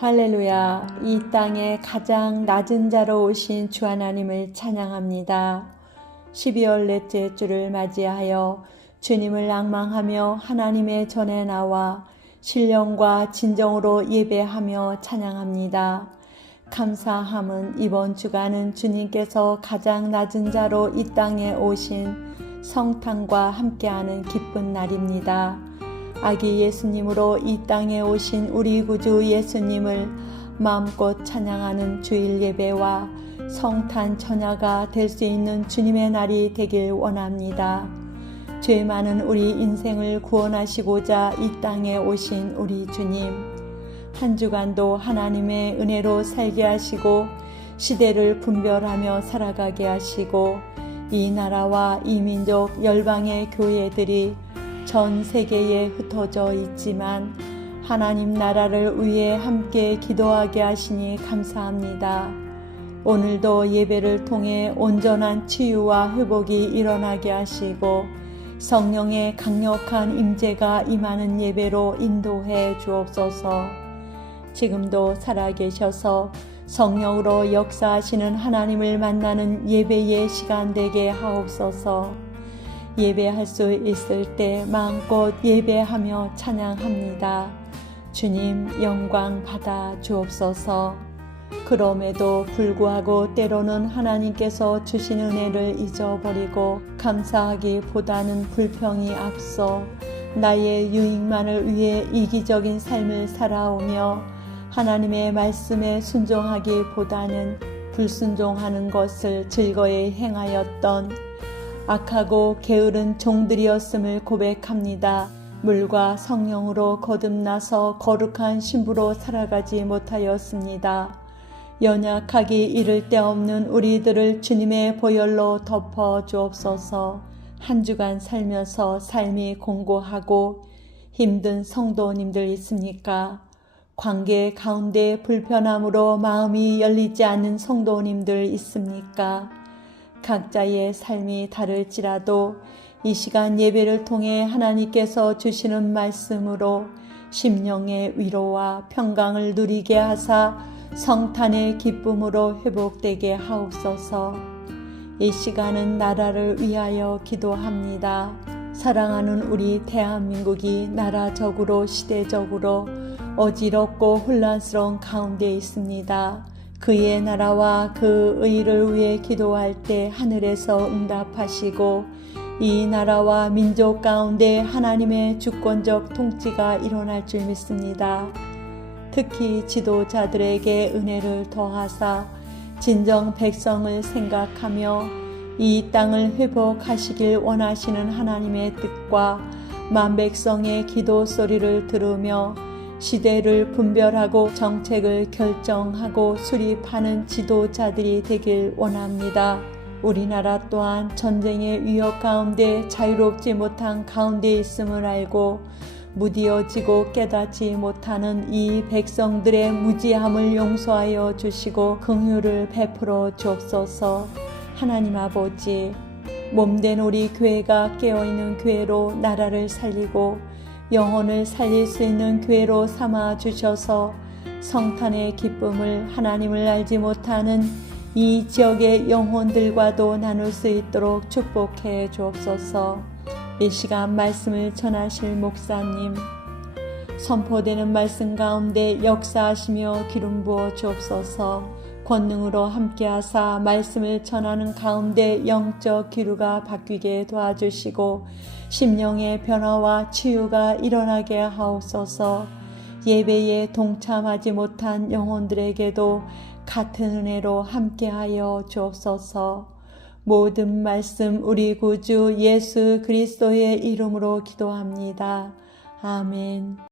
할렐루야. 이 땅에 가장 낮은 자로 오신 주 하나님을 찬양합니다. 12월 넷째 주를 맞이하여 주님을 낭망하며 하나님의 전에 나와 신령과 진정으로 예배하며 찬양합니다. 감사함은 이번 주간은 주님께서 가장 낮은 자로 이 땅에 오신 성탄과 함께하는 기쁜 날입니다. 아기 예수님으로 이 땅에 오신 우리 구주 예수님을 마음껏 찬양하는 주일 예배와 성탄 천야가 될 수 있는 주님의 날이 되길 원합니다. 죄 많은 우리 인생을 구원하시고자 이 땅에 오신 우리 주님. 한 주간도 하나님의 은혜로 살게 하시고 시대를 분별하며 살아가게 하시고 이 나라와 이 민족 열방의 교회들이 전 세계에 흩어져 있지만 하나님 나라를 위해 함께 기도하게 하시니 감사합니다. 오늘도 예배를 통해 온전한 치유와 회복이 일어나게 하시고 성령의 강력한 임재가 임하는 예배로 인도해 주옵소서. 지금도 살아계셔서 성령으로 역사하시는 하나님을 만나는 예배의 시간 되게 하옵소서. 예배할 수 있을 때 마음껏 예배하며 찬양합니다. 주님 영광 받아 주옵소서. 그럼에도 불구하고 때로는 하나님께서 주신 은혜를 잊어버리고 감사하기보다는 불평이 앞서 나의 유익만을 위해 이기적인 삶을 살아오며 하나님의 말씀에 순종하기보다는 불순종하는 것을 즐거이 행하였던 악하고 게으른 종들이었음을 고백합니다. 물과 성령으로 거듭나서 거룩한 신부로 살아가지 못하였습니다. 연약하기 이를 데 없는 우리들을 주님의 보혈로 덮어 주옵소서. 한 주간 살면서 삶이 공고하고 힘든 성도님들 있습니까? 관계 가운데 불편함으로 마음이 열리지 않는 성도님들 있습니까? 각자의 삶이 다를지라도 이 시간 예배를 통해 하나님께서 주시는 말씀으로 심령의 위로와 평강을 누리게 하사 성탄의 기쁨으로 회복되게 하옵소서. 이 시간은 나라를 위하여 기도합니다. 사랑하는 우리 대한민국이 나라적으로 시대적으로 어지럽고 혼란스러운 가운데 있습니다. 그의 나라와 그 의를 위해 기도할 때 하늘에서 응답하시고 이 나라와 민족 가운데 하나님의 주권적 통치가 일어날 줄 믿습니다. 특히 지도자들에게 은혜를 더하사 진정 백성을 생각하며 이 땅을 회복하시길 원하시는 하나님의 뜻과 만백성의 기도 소리를 들으며 시대를 분별하고 정책을 결정하고 수립하는 지도자들이 되길 원합니다. 우리나라 또한 전쟁의 위협 가운데 자유롭지 못한 가운데 있음을 알고 무디어지고 깨닫지 못하는 이 백성들의 무지함을 용서하여 주시고 긍휼을 베풀어 주옵소서. 하나님 아버지, 몸된 우리 교회가 깨어있는 교회로 나라를 살리고 영혼을 살릴 수 있는 교회로 삼아 주셔서 성탄의 기쁨을 하나님을 알지 못하는 이 지역의 영혼들과도 나눌 수 있도록 축복해 주옵소서. 이 시간 말씀을 전하실 목사님, 선포되는 말씀 가운데 역사하시며 기름 부어 주옵소서. 권능으로 함께하사 말씀을 전하는 가운데 영적 기류가 바뀌게 도와주시고 심령의 변화와 치유가 일어나게 하옵소서. 예배에 동참하지 못한 영혼들에게도 같은 은혜로 함께하여 주옵소서. 모든 말씀 우리 구주 예수 그리스도의 이름으로 기도합니다. 아멘.